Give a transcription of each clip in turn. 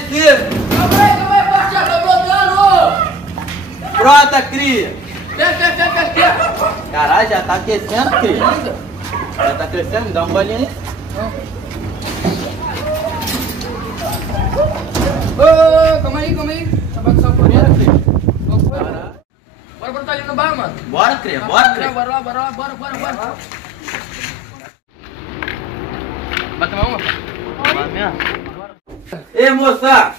aquecido. Calma aí, parceiro, tô brotando! Brota, cria. Quer. Caralho, já tá aquecendo, cria. Já tá crescendo, me dá um golinho aí. Ô, calma aí. Tá bagunçando por dentro, cria. Bora brotar ali no bar, mano. Bora, cria, bora, cria. Bora lá. Vai tomar uma? Bora mesmo. Ei, moça!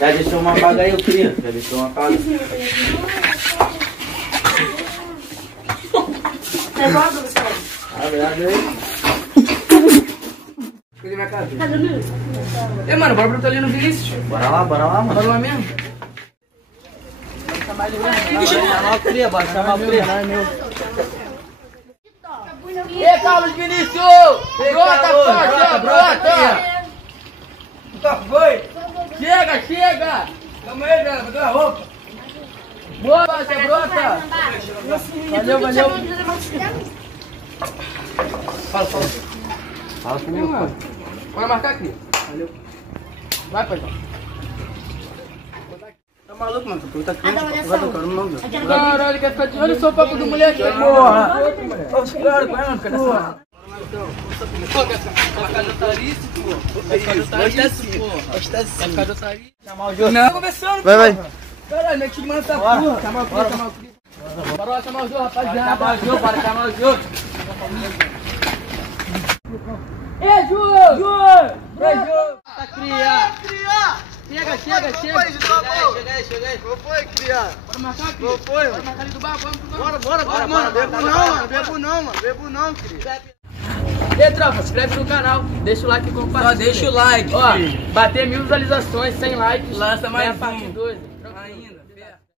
Já deixou uma paga aí, eu queria. Já deixou uma paga. Abre aí. Cadê minha casa? Ei, mano, bora brotar ali no Vinícius. Bora lá, mano. Bora lá mesmo. Bora chamar o cria, bora chamar o cria. Ei, Carlos Vinícius! Brota! Nunca foi? Chega! Calma aí, velho, vou dar a roupa. Boa, você brota! Valeu! Fala comigo, mano. Bora marcar aqui. Valeu. Vai, pai. Tá maluco, mano? Tu tá aqui, vai tocando no nome. Caralho, quer ficar de olho só papo do moleque? Porra! Claro, vai, mano, fica nessa. Chamar o jogo. Não, começando. Vai. Caralho, meu time manda essa porra. Chamar o Cris. Bora lá chamar o jogo, rapaziada. Bora chamar o jogo. Ei, Ju! Tá cria! Chega. Chega aí. Qual foi, criado? Bora marcar aqui. Qual foi? Bora marcar ali do bar, vamos. Bora, mano. Bebo não, criado. Ei, tropa, se inscreve no canal, deixa o like e compartilha. Só deixa o like. Ó, bater 1000 visualizações, 100 likes. Lança mais a parte um. 2. Ainda.